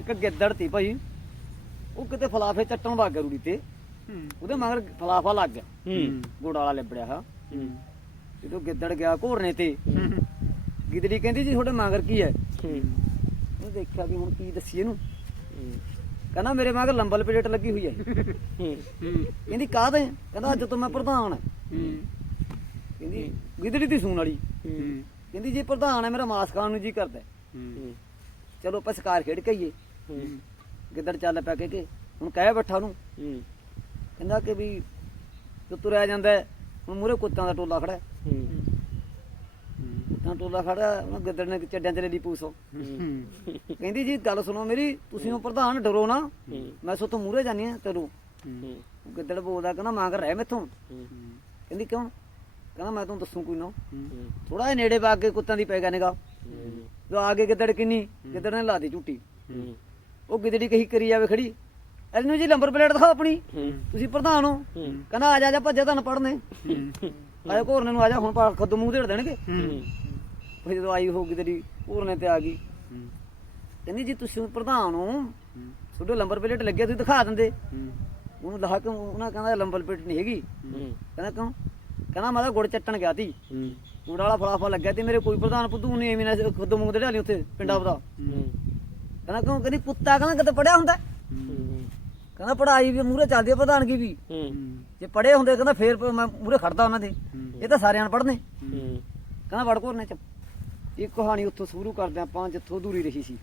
ਇੱਕ ਗਿੱਦੜ ਤੀ ਭਾਈ। ਉਹ ਕਿਤੇ ਫਲਾਫੇ ਚੱਟਣ ਲੱਗ ਗਿਆ ਰੂੜੀ ਤੇ। ਉਹਦੇ ਮਗਰ ਫਲਾਫਾ ਲੱਗ ਗਿਆ। ਹੂੰ। ਗੁੜ ਵਾਲਾ ਲਿਬੜਿਆ ਹਾ। ਹੂੰ। ਜਦੋਂ ਗਿੱਦੜ ਗਿਆ ਘੋਰਨੇ ਤੇ। ਗਿੱਦੜੀ ਕਹਿੰਦੀ ਜੀ ਤੁਹਾਡੇ ਮਗਰ ਕੀ ਹੈ? ਹੂੰ। ਉਹਨੇ ਦੇਖਿਆ ਵੀ ਹੁਣ ਕੀ ਦੱਸੀਏ ਇਹਨੂੰ। ਕਹਿੰਦਾ ਮੇਰੇ ਮਗਰ ਲੰਬਲ ਪਲੇਟ ਲੱਗੀ ਹੋਈ ਹੈ। ਹੂੰ। ਕਹਿੰਦੀ ਕਾਹਦੇ? ਕਹਿੰਦਾ ਅੱਜ ਤੋਂ ਮੈਂ ਪ੍ਰਧਾਨ ਹਾਂ। ਕਹਿੰਦੀ ਗਿੱਦੜੀ ਦੀ ਸੂਣ ਵਾਲੀ। ਹੂੰ। ਕਹਿੰਦੀ ਜੀ ਪ੍ਰਧਾਨ ਹੈ ਮੇਰਾ ਮਾਸ ਖਾਣ ਨੂੰ ਜੀ ਕਰਦਾ ਚਲੋ ਆਪਾਂ ਸ਼ਿਕਾਰ ਖੇਡ ਕੇ ਆਈਏ। ਗਿੱਦੜ ਚੱਲ ਪਿਆ ਕੇ ਹੁਣ ਕਹਿ ਬੈਠਾ ਉਹਨੂੰ। ਹੂੰ। ਕਹਿੰਦਾ ਕਿ ਵੀ ਤੂੰ ਤੁਰਿਆ ਜਾਂਦਾ ਹੁਣ ਮੂਰੇ ਕੁੱਤਾਂ ਦਾ ਟੋਲਾ ਖੜਾ ਕੁੱਤਾਂ ਟੋਲਾ ਖੜਾ ਹੈ, ਉਹ ਗਿੱਦੜ ਨੇ ਚੱਡਿਆਂ ਲੈ ਲਈ ਪੂਸੋ ਕਹਿੰਦੀ ਜੀ ਗੱਲ ਸੁਣੋ ਮੇਰੀ ਤੁਸੀਂ ਉਹ ਪ੍ਰਧਾਨ ਡਰੋ ਨਾ। ਮੈਂ ਸੋ ਤੋਂ ਮੂਰੇ ਜਾਨੀ ਆ ਚਲੋ ਗਿੱਦੜ ਬੋਲਦਾ ਕਹਿੰਦਾ ਮੰਗ ਰਹਿ ਮੈਥੋਂ। ਕਹਿੰਦੀ ਕਿਉਂ? ਕਹਿੰਦਾ ਮੈਂ ਤੁਹਾਨੂੰ ਦੱਸੂ ਕੋਈ ਨਾ। ਥੋੜਾ ਜਿਹਾ ਨੇੜੇ ਵਗ ਕੇ ਕੁੱਤਾਂ ਦੀ ਪੈ ਗਿਆ ਨਿਗਾ ਜੋ ਆ ਕੇ ਗਿੱਦੜ ਕਿੰਨੀ? ਗਿੱਦੜ ਨੇ ਲਾ ਦੀ ਝੂਟੀ। ਉਹ ਗਿੱਦੜੀ ਕਹੀ ਕਰੀ ਜਾਵੇ ਖੜੀ। ਇਹਨੂੰ ਜੀ ਨੰਬਰ ਪਲੇਟ ਦਿਖਾਓ ਆਪਣੀ। ਤੁਸੀਂ ਪ੍ਰਧਾਨ ਹੋ। ਕਹਿੰਦਾ ਆ ਜਾ ਜਾ ਭੱਜੇ ਤੁਹਾਨੂੰ ਪੜਨੇ ਆਏ ਘੋਰਨੇ ਨੂੰ ਆ ਜਾ ਹੁਣ ਪਾ ਖੁਦ ਮੂੰਹ ਢੇੜ ਦੇਣਗੇ। ਫਿਰ ਜਦੋਂ ਆਈ ਹੋ ਗਿੱਦੜੀ ਘੋਰਨੇ ਤੇ ਆ ਗਈ। ਕਹਿੰਦੀ ਜੀ ਤੁਸੀਂ ਪ੍ਰਧਾਨ ਹੋ ਤੁਹਾਡੇ ਨੰਬਰ ਪਲੇਟ ਲੱਗਿਆ ਤੁਸੀਂ ਦਿਖਾ ਦਿੰਦੇ। ਉਹਨੂੰ ਲਹਾ ਕੇ ਉਹਨਾਂ ਕਹਿੰਦਾ ਨੰਬਰ ਪਲੇਟ ਨਹੀਂ ਹੈਗੀ। ਕਹਿੰਦਾ ਕਿਉਂ? ਕਹਿੰਦਾ ਮੈਂ ਤਾਂ ਗੁੜ ਚੱਟਣ ਗਿਆ ਸੀ ਗੁੜ ਵਾਲਾ ਫਲਾਫਾ ਲੱਗਿਆ ਤੇ ਮੇਰੇ ਕੋਈ ਪ੍ਰਧਾਨ ਪੁੱਤੂ ਨਹੀਂ ਐਵੇਂ ਨਾ ਖੁਦ ਮੂੰਹ ਤੇ ਢਾਲੀ ਉੱਥੇ ਪਿੰਡਾ ਉਹਦਾ ਕਹਿੰਦਾ ਕਿਉਂ ਕਹਿੰਦੀ ਕੁੱਤਾ ਕਹਿੰਦਾ ਕਿਤੇ ਪੜਿਆ ਹੁੰਦਾ ਕਹਿੰਦਾ ਪੜਾਈ ਵੀ ਮੂਰੇ ਚੱਲਦੀ ਆ ਪ੍ਰਧਾਨਗੀ ਵੀ। ਜੇ ਪੜੇ ਹੁੰਦੇ ਕਹਿੰਦਾ ਫੇਰ ਮੈਂ ਮੂਰੇ ਖੜਦਾ ਉਹਨਾਂ ਦੇ। ਇਹ ਤਾਂ ਸਾਰਿਆਂ ਨੂੰ ਪੜਨੇ ਕਹਿੰਦਾ ਵੜ ਕੋਰਨੇ ਚ ਇਹ ਕਹਾਣੀ ਉੱਥੋਂ ਸ਼ੁਰੂ ਕਰਦੇ ਆਪਾਂ, ਜਿੱਥੋਂ ਦੂਰੀ ਰਹੀ ਸੀ।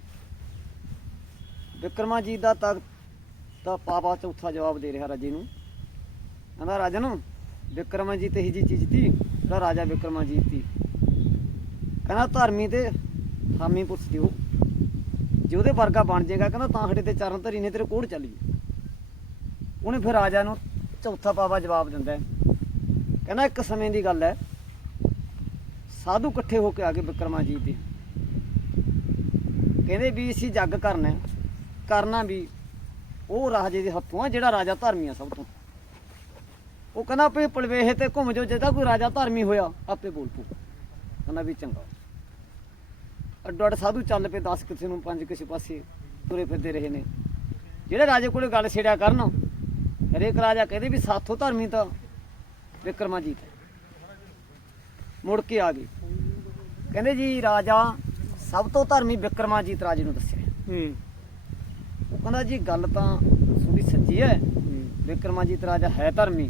ਵਿਕਰਮਾਜੀਤ ਦਾ ਤਖਤ ਤਾਂ ਪਾਪਾ ਚੌਥਾ ਜਵਾਬ ਦੇ ਰਿਹਾ ਰਾਜੇ ਨੂੰ। ਕਹਿੰਦਾ, ਰਾਜਨ, ਵਿਕਰਮਾਜੀਤ ਇਹੀ ਜੀ ਚੀਜ਼ ਸੀ, ਜਿਹੜਾ ਰਾਜਾ ਵਿਕਰਮਾਜੀਤ ਸੀ। ਕਹਿੰਦਾ, ਧਰਮੀ ਤੇ ਹਾਮੀ ਪੁੱਛ ਦਿਓ। ਜੇ ਉਹਦੇ ਵਰਗਾ ਬਣ ਜਾਏਗਾ, ਕਹਿੰਦਾ ਤਾਂ ਸਾਡੇ ਤੇ ਚਰਨ ਧਰੀ ਨੇ ਤੇਰੇ ਕੋਲ ਚੱਲੀ ਉਹਨੇ ਫਿਰ ਰਾਜਾ ਨੂੰ ਚੌਥਾ ਪਾਵਾ ਜਵਾਬ ਦਿੰਦਾ ਕਹਿੰਦਾ ਇੱਕ ਸਮੇਂ ਦੀ ਗੱਲ ਹੈ, ਸਾਧੂ ਇਕੱਠੇ ਹੋ ਕੇ ਆ ਗਏ ਵਿਕਰਮਾਜੀਤ ਦੇ। ਕਹਿੰਦੇ ਵੀ ਅਸੀਂ ਜੱਗ ਕਰਨਾ ਕਰਨਾ ਵੀ, ਉਹ ਰਾਜੇ ਦੇ ਹੱਥੋਂ ਆ, ਜਿਹੜਾ ਰਾਜਾ ਧਰਮੀ ਆ ਸਭ ਤੋਂ। ਉਹ ਕਹਿੰਦਾ ਆਪੇ ਪਲਵੇਹੇ ਤੇ ਘੁੰਮ ਜਾਓ, ਜੇ ਕੋਈ ਰਾਜਾ ਧਰਮੀ ਹੋਇਆ, ਆਪੇ ਬੋਲ ਪੂ ਕਹਿੰਦਾ ਵੀ ਚੰਗਾ। ਅੱਡੋ ਅੱਡ ਸਾਧੂ ਚੱਲ ਪਏ 10 ਕਿਸੇ ਨੂੰ ਪੰਜ ਕਿਸੇ ਪਾਸੇ ਤੁਰੇ ਫਿਰਦੇ ਰਹੇ ਨੇ। ਜਿਹੜੇ ਰਾਜੇ ਕੋਲੇ ਗੱਲ ਛੇੜਿਆ ਕਰਨ ਹਰੇਕ ਰਾਜਾ ਕਹਿੰਦੇ ਵੀ ਸਾਥੋਂ ਧਰਮੀ ਤਾਂ ਵਿਕਰਮਾਜੀਤ ਹੈ। ਮੁੜ ਕੇ ਆ ਗਏ। ਕਹਿੰਦੇ ਜੀ ਰਾਜਾ ਸਭ ਤੋਂ ਧਰਮੀ ਵਿਕਰਮਾਜੀਤ ਰਾਜੇ ਨੂੰ ਦੱਸਿਆ ਉਹ ਕਹਿੰਦਾ ਜੀ ਗੱਲ ਤਾਂ ਤੁਹਾਡੀ ਸੱਚੀ ਹੈ। ਵਿਕਰਮਾਜੀਤ ਰਾਜਾ ਹੈ ਧਰਮੀ।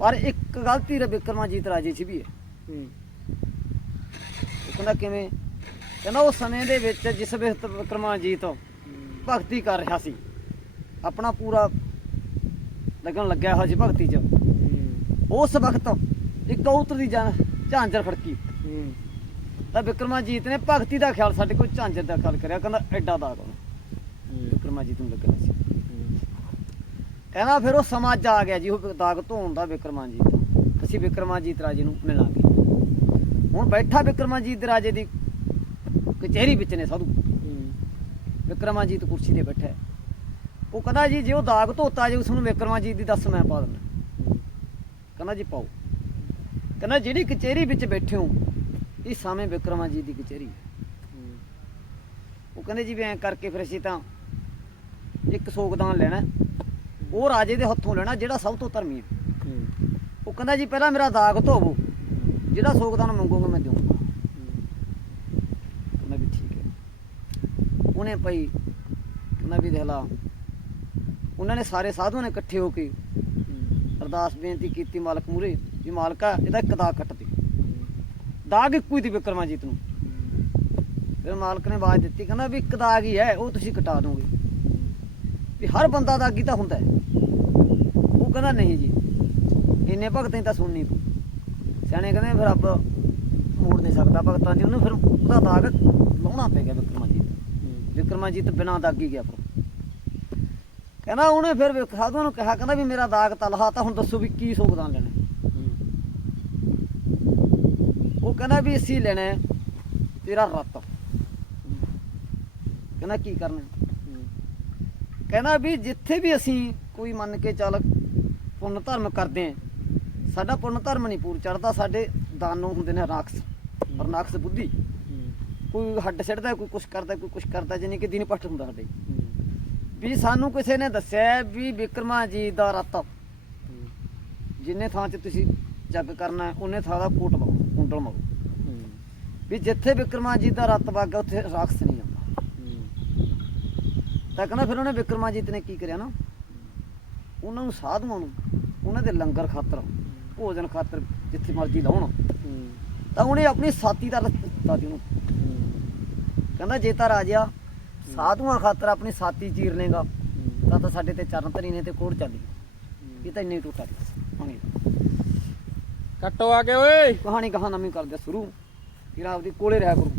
ਪਰ ਇੱਕ ਗਲਤੀ ਰ ਵਿਕਰਮਾਜੀਤ ਰਾਜੇ 'ਚ ਵੀ ਹੈ। ਉਹ ਕਹਿੰਦਾ ਕਿਵੇਂ? ਕਹਿੰਦਾ ਉਹ ਸਮੇਂ ਦੇ ਵਿੱਚ ਜਿਸ ਵਕਤ ਵਿਕਰਮਾਜੀਤ ਭਗਤੀ ਕਰ ਰਿਹਾ ਸੀ, ਆਪਣਾ ਪੂਰਾ ਲੱਗਣ ਲੱਗਿਆ ਹੋਇਆ ਸੀ ਭਗਤੀ 'ਚ। ਉਸ ਵਕਤ ਇੱਕ ਕਬੂਤਰ ਦੀ ਜਾਨ, ਝਾਂਜਰ ਖੜਕੀ ਤਾਂ ਵਿਕਰਮਾਜੀਤ ਨੇ ਭਗਤੀ ਦਾ ਖਿਆਲ ਸਾਡੇ ਕੋਲ ਝਾਂਜਰ ਦਾ ਖਿਆਲ ਕਰਿਆ, ਕਹਿੰਦਾ ਐਡਾ ਦਾਗ ਉਹਨੂੰ। ਵਿਕਰਮਾਜੀਤ ਨੂੰ ਲੱਗਣਾ ਸੀ। ਕਹਿੰਦਾ ਫਿਰ ਉਹ ਸਮਾਜ ਆ ਗਿਆ ਜੀ, ਉਹ ਦਾਗ ਧੋਣ ਦਾ ਵਿਕਰਮਾਜੀਤ। ਅਸੀਂ ਵਿਕਰਮਾਜੀਤ ਰਾਜੇ ਨੂੰ ਮਿਲਾਂਗੇ। ਹੁਣ ਬੈਠਾ ਵਿਕਰਮਾਜੀਤ ਰਾਜੇ ਦੀ ਕਚਹਿਰੀ ਵਿੱਚ ਨੇ ਸਾਧੂ। ਵਿਕਰਮਾਜੀਤ ਕੁਰਸੀ ਤੇ ਬੈਠਾ ਹੈ। ਉਹ ਕਹਿੰਦਾ ਜੀ ਜੇ ਉਹ ਦਾਗ ਧੋਤਾ ਜੇ ਉਸ ਨੂੰ ਵਿਕਰਮਾਜੀਤ ਦੀ ਦੱਸ ਮੈਂ ਪਾ ਦਿੰਦਾ। ਕਹਿੰਦਾ ਜੀ ਪਾਓ। ਕਹਿੰਦਾ ਜਿਹੜੀ ਕਚਹਿਰੀ ਵਿੱਚ ਬੈਠੇ ਹੋ ਇਹ ਸਾਵੇਂ ਵਿਕਰਮਾਜੀਤ ਦੀ ਕਚਹਿਰੀ ਹੈ। ਉਹ ਕਹਿੰਦੇ ਜੀ ਵੀ ਐਂ ਕਰਕੇ ਫਿਰ ਅਸੀਂ ਤਾਂ ਇੱਕ ਸੋਗਦਾਨ ਲੈਣਾ ਹੈ। ਉਹ ਰਾਜੇ ਦੇ ਹੱਥੋਂ ਲੈਣਾ ਜਿਹੜਾ ਸਭ ਤੋਂ ਧਰਮੀ ਹੈ। ਉਹ ਕਹਿੰਦਾ ਜੀ ਪਹਿਲਾਂ ਮੇਰਾ ਦਾਗ ਧੋਵੋ। ਜਿਹੜਾ ਸੋਗਦਾਨ ਮੰਗੋਗੇ ਮੈਂ ਦੇਵਾਂਗਾ ਕਹਿੰਦਾ ਵੀ ਠੀਕ ਹੈ ਉਹਨੇ ਕਹਿੰਦਾ ਵੀ ਦੇਖ ਲਾ। ਉਹਨਾਂ ਨੇ ਸਾਰੇ ਸਾਧੂਆਂ ਨੇ ਇਕੱਠੇ ਹੋ ਕੇ ਅਰਦਾਸ ਬੇਨਤੀ ਕੀਤੀ ਮਾਲਕ ਮੂਰੇ ਵੀ ਮਾਲਕਾ, ਇਹਦਾ ਇੱਕ ਦਾਗ ਕੱਟ ਦੇ। ਦਾਗ ਇੱਕੋ ਹੀ ਦੀ ਵਿਕਰਮਾਜੀਤ ਨੂੰ। ਫਿਰ ਮਾਲਕ ਨੇ ਆਵਾਜ਼ ਦਿੱਤੀ, ਕਹਿੰਦਾ ਵੀ ਇੱਕ ਦਾਗ ਹੀ ਹੈ, ਉਹ ਤੁਸੀਂ ਕਟਾ ਦੋਗੇ। ਵੀ ਹਰ ਬੰਦਾ ਦਾਗੀ ਤਾਂ ਹੁੰਦਾ ਉਹ ਕਹਿੰਦਾ ਨਹੀਂ ਜੀ, ਇੰਨੇ ਭਗਤਾਂ ਦੀ ਤਾਂ ਸੁਣਨੀ ਪਊ ਸਿਆਣੇ ਕਹਿੰਦੇ ਫਿਰ ਰੱਬ ਮੋੜ ਨਹੀਂ ਸਕਦਾ ਭਗਤਾਂ ਦੀ, ਉਹਨੂੰ ਫਿਰ ਉਹਦਾ ਦਾਗ ਵਿਕਰਮਾਜੀਤ ਬਿਨਾਂ ਦਾਗੀ ਗਿਆ ਪਰ ਕਹਿੰਦਾ ਉਹਨੇ ਫਿਰ ਵਿਕ- ਨੂੰ ਕਿਹਾ, ਕਹਿੰਦਾ ਵੀ ਮੇਰਾ ਦਾਗ ਤਾਂ ਹੁਣ ਦੱਸੋ ਵੀ ਕੀ ਸੋਗਦਾਨ ਲੈਣਾ। ਉਹ ਕਹਿੰਦਾ ਵੀ ਅਸੀਂ ਲੈਣਾ ਤੇਰਾ ਰੱਤ। ਕਹਿੰਦਾ ਕੀ ਕਰਨਾ ਕਹਿੰਦਾ ਵੀ ਜਿੱਥੇ ਵੀ ਅਸੀਂ ਕੋਈ ਮੰਨ ਕੇ ਚੱਲ ਪੁੰਨ ਧਰਮ ਕਰਦੇ ਆਂ ਸਾਡਾ ਪੁੰਨ ਧਰਮ ਨਹੀਂ ਪੂਰ ਚੜਦਾ ਸਾਡੇ ਦਾਨੋਂ ਹੁੰਦੇ ਨੇ ਰਾਖਸ ਪਰ ਬੁੱਧੀ। ਕੋਈ ਹੱਡ ਸਿੱਟਦਾ ਕੋਈ ਕੁਛ ਕਰਦਾ ਕੋਈ ਕੁਛ ਕਰਦਾ ਜਿਵੇਂ ਕਿ ਦਿਨ ਪੱਟ ਹੁੰਦਾ ਸਾਡੇ। ਵੀ ਸਾਨੂੰ ਕਿਸੇ ਨੇ ਦੱਸਿਆ ਵੀ ਵਿਕਰਮਾ ਜੀ ਦਾ ਰਤ ਜਿੰਨੇ ਥਾਂ 'ਚ ਤੁਸੀਂ ਜੱਗ ਕਰਨਾ ਉਹਨੇ ਥਾਂ ਦਾ ਕੋਟ ਮਾਓ ਕੁੰਡਲ ਮਾਓ ਵੀ ਜਿੱਥੇ ਵਿਕਰਮਾ ਜੀ ਦਾ ਰਤ ਵਗਾ ਉੱਥੇ ਰਾਖਸ ਨਹੀਂ ਆਉਂਦਾ ਤਾਂ ਕਹਿੰਦਾ ਫਿਰ ਉਹਨੇ ਵਿਕਰਮਾਜੀਤ ਨੇ ਕੀ ਕਰਿਆ ਨਾ? ਉਹਨਾਂ ਨੂੰ ਸਾਧੂਆਂ ਨੂੰ ਉਹਨਾਂ ਦੇ ਲੰਗਰ ਖਾਤਰ ਭੋਜਨ ਖਾਤਰ ਜਿੱਥੇ ਮਰਜ਼ੀ ਲਾਉਣ। ਤਾਂ ਉਹਨੇ ਆਪਣੀ ਸਾਥੀ ਦਾ ਦਿੱਤਾ ਸੀ ਉਹਨੂੰ। ਕਹਿੰਦਾ ਜੇ ਤਾਂ ਰਾਜਾ ਸਾਧੂਆਂ ਖਾਤਰ ਆਪਣੀ ਸਾਥੀ ਚੀਰ ਲੇਗਾ ਤਾਂ ਤਾਂ ਸਾਡੇ ਤੇ ਚਰਨ ਧਰੀ ਨੇ ਤੇ ਕੋੜ ਚੱਲੀ ਇਹ ਤਾਂ ਇੰਨੇ ਟੁੱਟਾ ਕਹਾਣੀ ਕੱਟੋ ਆ ਕੇ ਓਏ। ਕਹਾਣੀ ਕਹਾ ਨਵੀਂ ਕਰਦੇ ਸ਼ੁਰੂ। ਫਿਰ ਆਪਦੀ ਕੋਲੇ ਰਿਹਾ ਕਰੂ